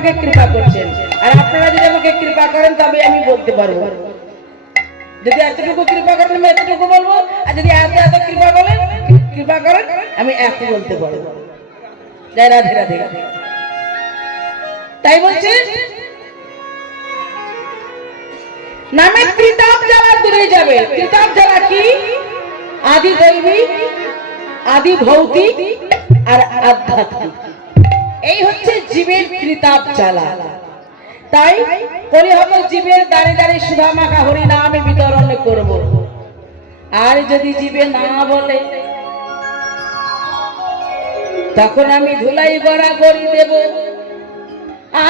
আমাকে কৃপা করছেন, আর আপনারা যদি আমাকে কৃপা করেন তবে আমি বলতে পারবো। যদি এতটুকু কৃপা করেন আমি এতটুকু বলবো, আর যদি এত এত কৃপা করেন আমি এত বলতে পারবো। জয় রাধে রাধে। তাই বলছে নামে ত্রিতাপ জ্বালা দূরে যাবে। ত্রিতাপ জ্বালা কি? আদি দৈবিক, আদি ভৌতিক আর আধ্যাত্মিক। এই হচ্ছে জীবের ত্রিতাপ জ্বালা। তাই পরিহত জীবের দাঁড়িয়ে দাঁড়িয়ে সুধা মাখা হরি নামে বিতরণ করব। আর যদি জীবে না বলে তখন আমি ধুলাই গড়া গড়ি দেব,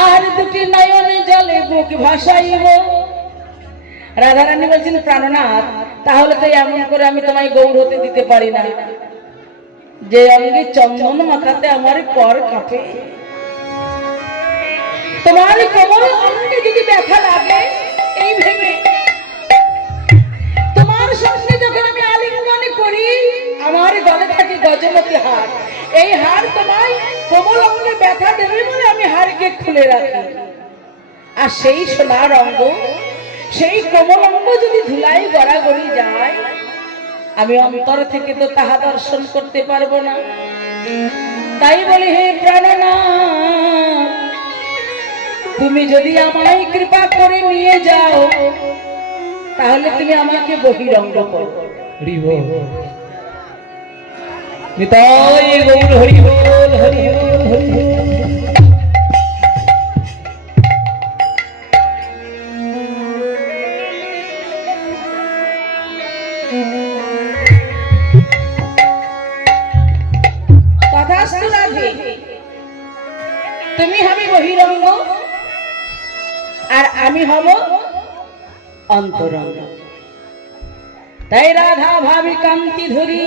আর দুটি নয়নে জলে বুক ভাসাইব। রাধারানী বলছেন প্রাণনাথ, তাহলে তো এমন করে আমি তোমায় গৌর হতে দিতে পারি না যে অঙ্গে চন্দন মাথাতে আমার পর কাঁপে। তোমার কোমল অঙ্গে যদি ব্যথা লাগে এই ভেবে, তোমার সঙ্গে যখন আমি আলিঙ্গন করি আমার গলে থাকে গজমতি হার, এই হার তোমায় কোমল অঙ্গে ব্যথা দেবে বলে আমি হারকে খুলে রাখি। আর সেই সোনার অঙ্গ, সেই কোমল অঙ্গ যদি ধুলাই গড়াগড়ি যায়, আমি অন্তর থেকে তো তাহা দর্শন করতে পারবো না। তাই বলি হে প্রাণনাথ, তুমি যদি আমায় কৃপা করে নিয়ে যাও তাহলে তুমি আমাকে বহিরঙ্গ করো। হরি বল নিতাই গৌর হরি বল, হরি বল, হরি বল। তথাস্তু রাধে, তুমি হবে বহিরঙ্গ আর আমি হব অন্তরঙ্গ। তাই রাধা ভাবি কান্তি ধরি,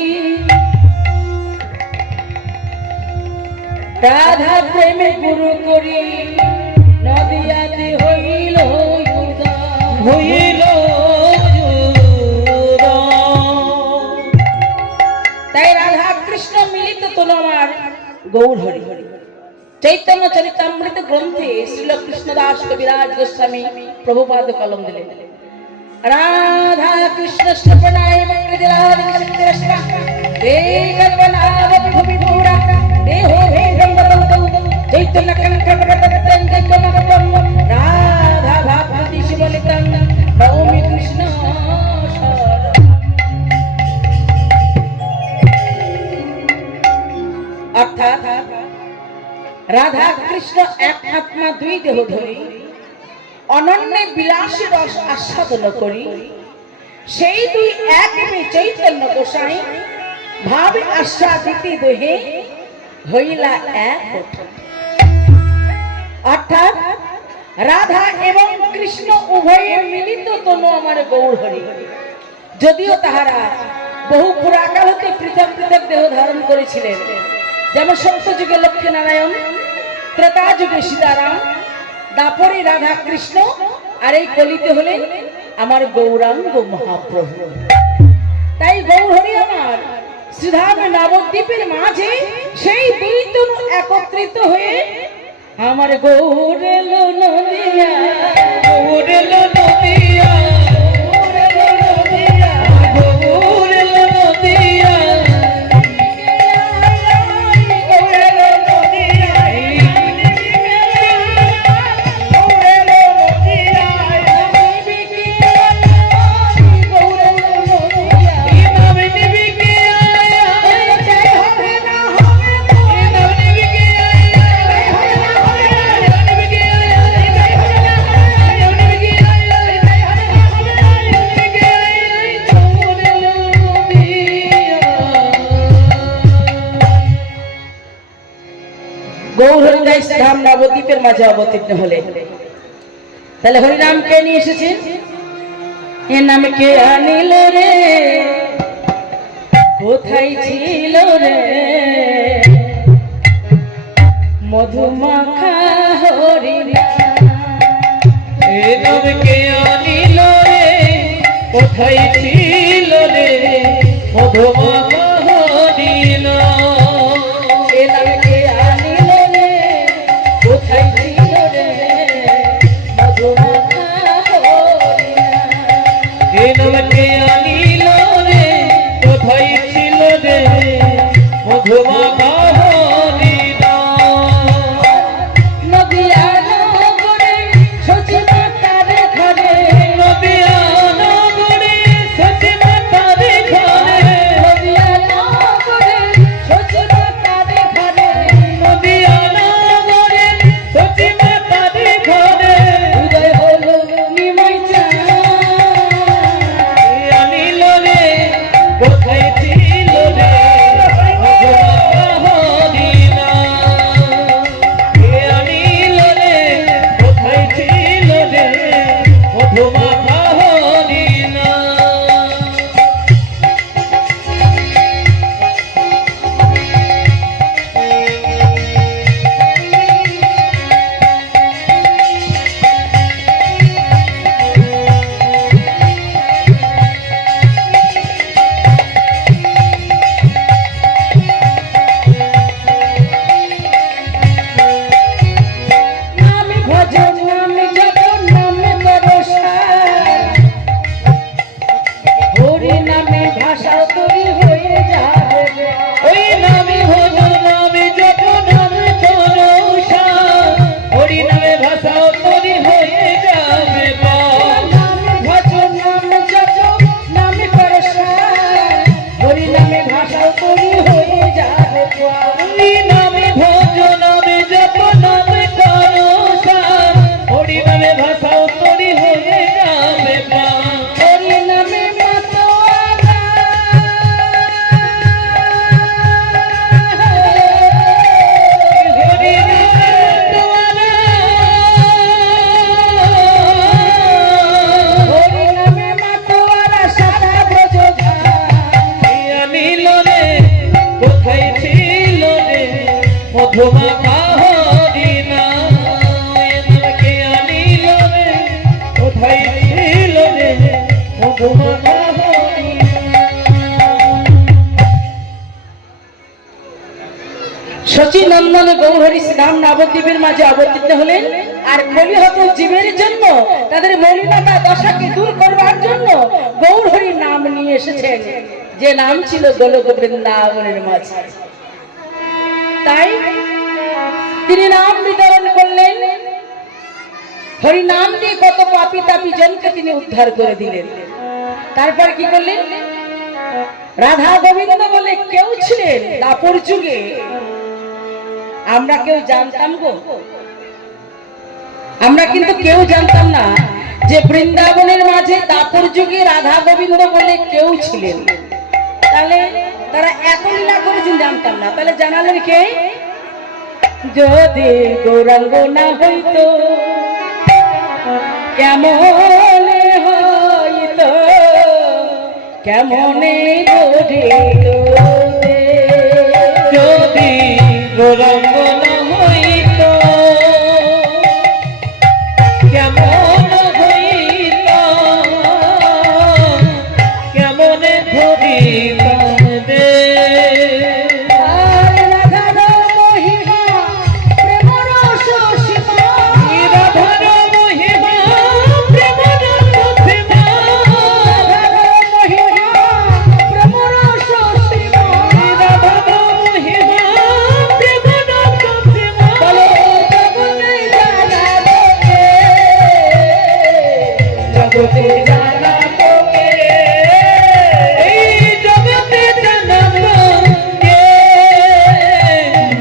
রাধা প্রেমে গুরু করি, নদিয়াতে হইল হইল। তাই রাধা কৃষ্ণ মিলিত তোল আমার গৌর হরি। চৈতন্য চরিতামৃত গ্রন্থে শ্রীল কৃষ্ণদাস কবিরাজ গোস্বামী প্রভুপাদ কলম দিলেন, রাধা কৃষ্ণ শ্রবণায় চৈতন্য রাধা ভাবতি শিবলিতং নৌমি কৃষ্ণ। অর্থাৎ রাধা কৃষ্ণ এক আত্মা দুই দেহ ধরি অনন্য বিলাসী রস আস্বাদন করি, সেই দুই এক চৈতন্য গোসাই ভাব আস্বাদিতি দেহে হইলা এক। অর্থাৎ রাধা এবং কৃষ্ণ উভয়ে মিলিত তনু আমার গৌর হরি। যদিও তাহারা বহু পুরাকাল হতে পৃথক পৃথক দেহ ধারণ করেছিলেন, যেমন সত্যযুগে লক্ষ্মীনারায়ণ, ত্রেতা যুগে সীতারাম, দাপরে রাধা কৃষ্ণ, আর এই কলিতে হলেন আমার গৌরাঙ্গ মহাপ্রভু। তাই গৌর হরি আমার শ্রীধাম নবদ্বীপের মাঝে সেই দুই তনু একত্রিত হয়ে আমার গৌর এলো নদিয়া, গৌর এলো নদিয়া, গৌর এলো নদিয়া, গৌর এলো নদিয়া। গৌর হরিদাস ধাম নবদ্বীপের মাঝে অবতীর্ণ হলেন। তাহলে হরিনাম কে নিয়ে এসেছেন? এ নাম কে আনিল রে, কোথায় ছিল রে মধুমাখা হরিনাম? এ নাম কে আনিল রে, কোথায় ছিল রে মধুমাখা হরিনাম? এ নাম কে আনিল রে, কোথায় ছিল রে কে আনিল রে কোথায় ছিল রে মধুমাখা হরিনাম নদিয়া নগরে সচিমাতার ঘরে নদিয়া নগরে সচিমাতার ঘরে নদিয়া নগরে সচিমাতার ঘরে নদিয়া নগরে সচিমাতার ঘরে উদয় হলো নিমাই চাঁদ আনিল রে কোথায় ছিল রে মধুমাখা হরিনাম আনিল রে কোথায় ছিল রে মধুমাখা হরিনাম নামে ভজন নামে জপ নামে পরশার হরি নামে ভাষা তৈরি হয়ে যাবে ওই নামে ভজন নামে জপ নামে তরসা হরি নামে ভাষা তরি হয়ে যাবে নামে ভজন নামে জপ নামে পরশার হরি নামে ভাষা তৈরি হয়ে যাবে হরি নামে ভজন নামে জপ নামে তরসা হরি নামে ভাষা তরি হয়ে যাবে হরি নামে মাতোয়ারা হরি নামে তোমারা হরি নামে মাতোয়ারা সারা ব্রজধাম আনিল রে কোথায় ছিল রে মধুমাখা হরিনাম কে আনিল রে কোথায় ছিল রে মধুমাখা শচীনন্দন গৌরহরি শ্রীরাম নবদ্বীপের মাঝে অবতীর্ণ হলেন আর কলিহত জীবের জন্য তাদের মলিনতা দশাকে দূর করবার জন্য গৌরহরি নাম নিয়ে এসেছেন, যে নাম ছিল গোলক বৃন্দাবনের মাঝে। তাই তিনি নাম বিতরণ করলেন, হরি নাম দিয়ে কত পাপী তাপী জনকে তিনি উদ্ধার করে দিলেন। তারপর কি করলেন? রাধা গোবিন্দ বলে কেউ ছিলেন দাপর যুগে, আমরা কেউ জানতাম গো? আমরা কিন্তু কেউ জানতাম না যে বৃন্দাবনের মাঝে দাপর যুগে রাধা গোবিন্দ বলে কেউ ছিলেন। তাহলে তারা এত লীলা করেছেন জানতাম না, তাহলে জানালেন কে? যদি গৌরাঙ্গ না হইতো কেমনে হইতো, কেমনে গড়িল যদি গৌরাঙ্গ না হইত কেমন হইত কেমনে ধরিত রে আর রাধার মহিমা প্রেম রস সীমা, রাধার মহিমা প্রেম রস সীমা রাধার মহিমা প্রেম রস সীমা। রাধার মহিমা প্রেম রস সীমা বলো জগতে জানা তোকে, জগতে জানা তোকে এই জগতে জানা তোকে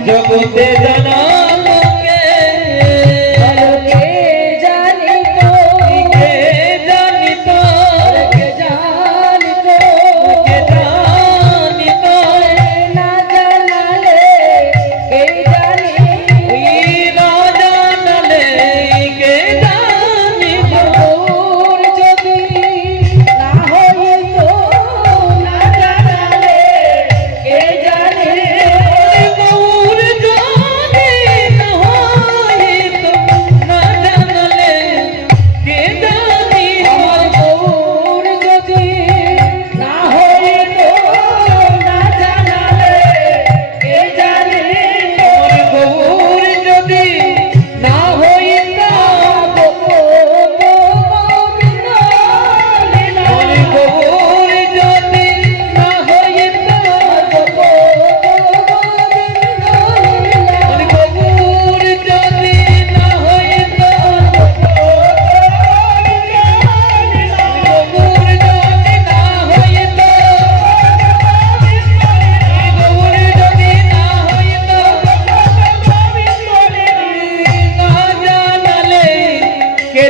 জগতে জানা তোকে বলো কে জানিত, কে জানিত কে জানিত, কে জানিত না জানালে কে জানি, ওই না জানলে কে জানিত দূর যদি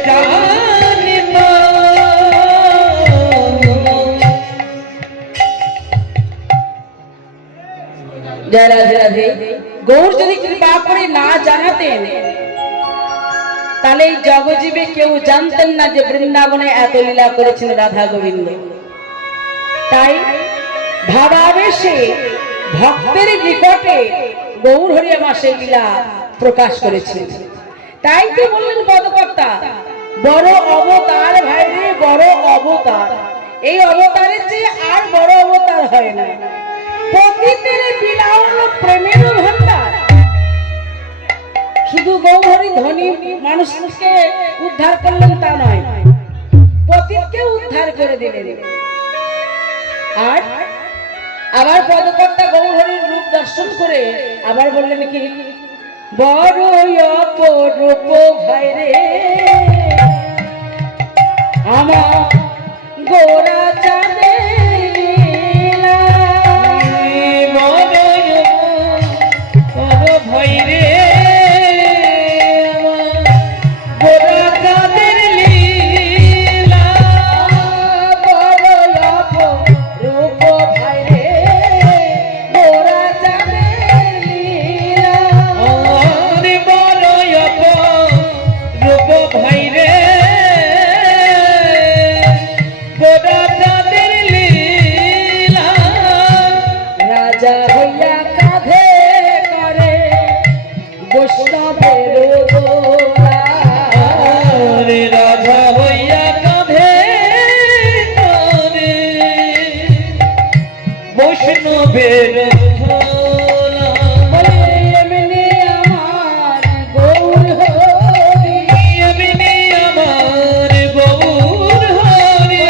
জানিত জয় রাধে রাধে। গৌর যদি কৃপা করে না জানাতেন তাহলে এই জগজীবে কেউ জানতেন না যে বৃন্দাবনে এত লীলা করেছেন রাধা গোবিন্দ। তাই ভাবাবেশে ভক্তের নিকটে গৌর হরি আমার সেই লীলা প্রকাশ করেছেন। তাই তো বললেন পদকর্তা, বড় অবতার ভাই রে, বড় অবতার। এই অবতারের চেয়ে আর বড় অবতার হয় না। পতিতের লীলা হলো প্রেমের ভান্ডার। শুধু গৌরহরি ধনী মানুষকে উদ্ধার করলেন তা নয়, পতিতকে উদ্ধার করে দিলেন। আর আবার পদকর্তা গৌরহরির রূপ দর্শন করে আবার বললেন কি, বড় অপরূপ ভাই রে আমার গোরা চাঁদের লীলা। বড় ভয় রে গোরা চাঁদের লীলা। বড় অপরূপ ভাই রে গোরা চাঁদের লীলা। আরে বড় অপরূপ ভয় রে গোরা চাঁদের লীলা। রাজা হইয়া কাঁধে করে বৈষ্ণবের গোরা। আরে রাধা হইয়া কাঁধে করে বৈষ্ণবের ঝোলা। বলে এমনি আমার গৌর হরি, এমনি আমার গৌর হরি।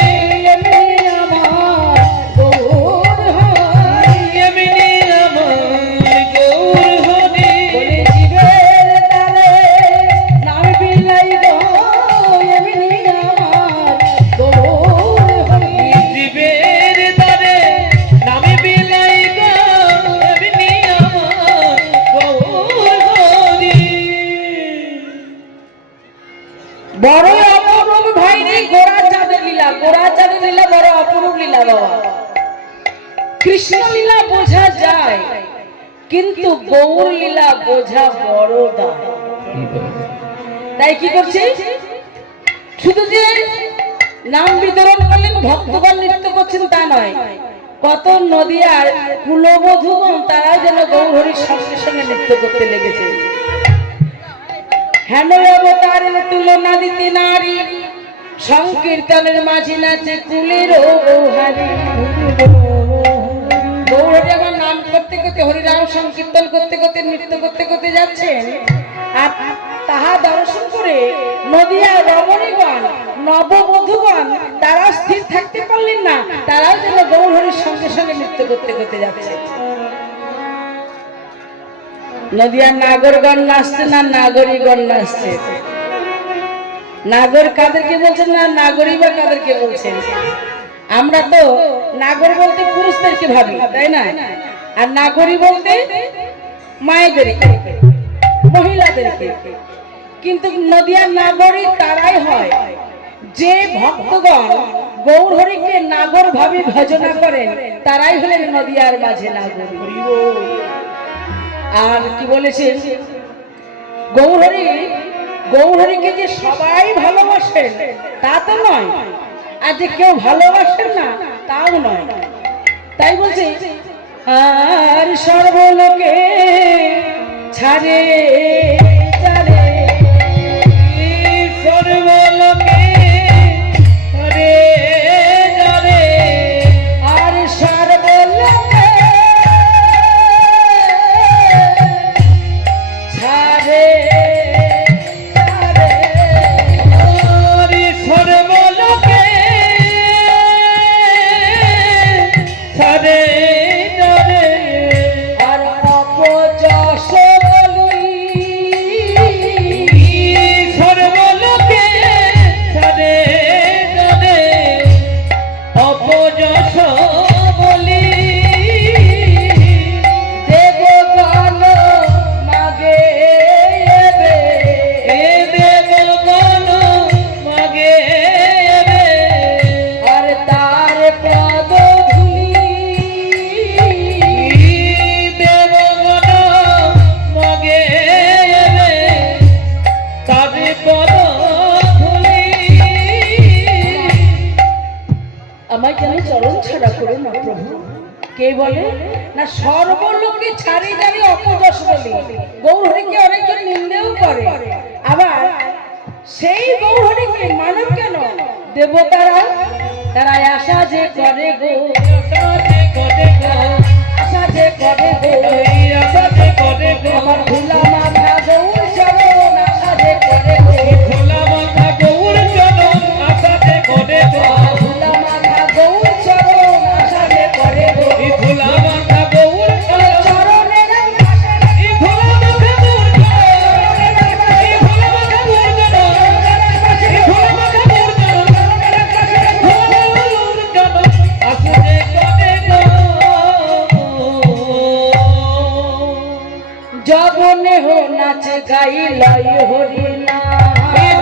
এমনি আমার গৌর হরি। এমনি আমার গৌর হরি। বলে জীবের তারে নাম বিলাই গো, এমনি আমার গৌর হরি। জীবের দ্বারে নামে বিলাই গো, এমনি আমার গৌর হরি। বড় অপরূপ ভাই রে গোরা চাঁদের লীলা। গোরা চাঁদের লীলা বড় অপরূপ লীলা বাবা। কৃষ্ণ লীলা বোঝা যায়, কিন্তু গৌর লীলা বোঝা বড় দায়। তাই কি করছে, শুধু যে নাম বিতরণ করলেন ভক্তগণ নৃত্য করছেন তা নয়, কত নদিয়ার কুলবধূগণ তারাও যেন গৌর হরির সঙ্গে সঙ্গে নৃত্য করতে লেগেছে। হেন অবতারের তুলনা দিতে নারী, সংকীর্তনের মাঝে নাচে কুলের হারি। গৌর হরি আমার নাম করতে করতে, হরিনাম সংকীর্তন করতে করতে, নৃত্য করতে করতে যাচ্ছেন। আর তাহা দর্শন করে নদিয়া রমণীগণ নববধূগণ তারা স্থির থাকতে পারলেন না, তারাও যেন গৌর হরির সঙ্গে সঙ্গে নৃত্য করতে করতে যাচ্ছে। নদিয়ার নাগরগণ নাচছে না নাগরীগণ নাচছে। নাগর কাদেরকে বলছেন না নাগরী বা কাদেরকে বলছেন? আমরা তো নাগর বলতে পুরুষদেরকে ভাবি, তাই না? আর নাগরী বলতে মায়েদেরকে, মহিলাদেরকে। কিন্তু নদিয়ার নাগরী তারাই হয় যে ভক্তগণ গৌর হরিকে নাগর ভাবে ভজনা করেন, তারাই হলেন নদিয়ার মাঝে নাগরী। আর কি বলেছেন, গৌর হরিকে যে সবাই ভালোবাসেন তা তো নয়, আর যে কেউ ভালোবাসেন না তাও নয়। তাই বলছে, আর সর্বলোকে ছাড়ে ছাড়ে, সর্বলোকে হরে যারে। আর সর্বলোকে ছাড়ে ছাড়ে। হরি সর্বলোকে ছাড়ে যারে। আর অপযশ বলি ছাড়া করো না প্রভু। কে বলে না সর্বলোকে ছাড়ি জানি অপযশ বলি, গৌরহরিকে অনেকজন নিন্দেও করে। আবার সেই গৌরহরিকে মানব কেন দেবতারা, তারা আশা যে করে গো, আশা যে করে গো, আমার ভোলা মাথা গৌর চরণ আশা যে করে গো, ভোলা মাথা গৌর চরণ আশা যে করে গো, জবনে হো নাচ গাই লয় হরি না,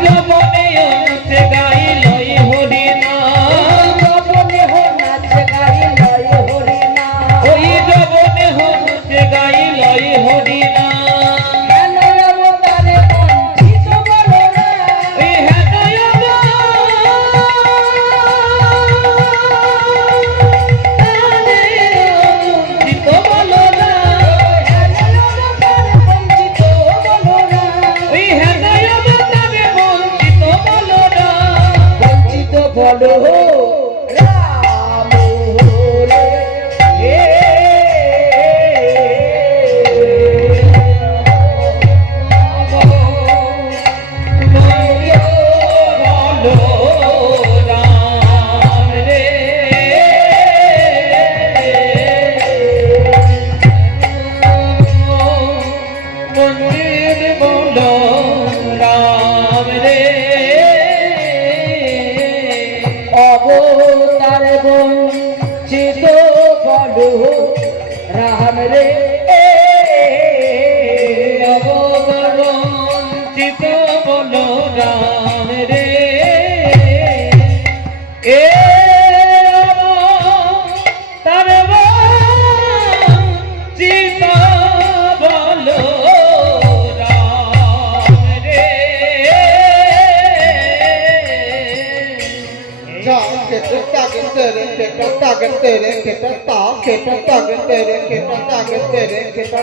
জবনে হো নাচ গাই লয় হরি না, জবনে হো নাচ গাই লয় হরি না, ওই জবনে হো নাচ গাই লয় হরি না। হেন অবতারে বঞ্চিত বলো না, ওই হেন বঞ্চিত বলো না, হেন অবতারে বঞ্চিত বলো না, ওই হেন অবতারে বঞ্চিত বলো না, বঞ্চিত বলো রাম হরে হে। বলো রাম রে, মন্দির বলো রাম রে, অবতার বঞ্চিত বলো রাম রে, অববঞ্চিত বলো রাম রে, এ তার বঞ্চিত বলো রাম রে। जा केटा तागन तेरे केटा तागन तेरे केटा ता केटा तागन तेरे केटा तागन तेरे केटा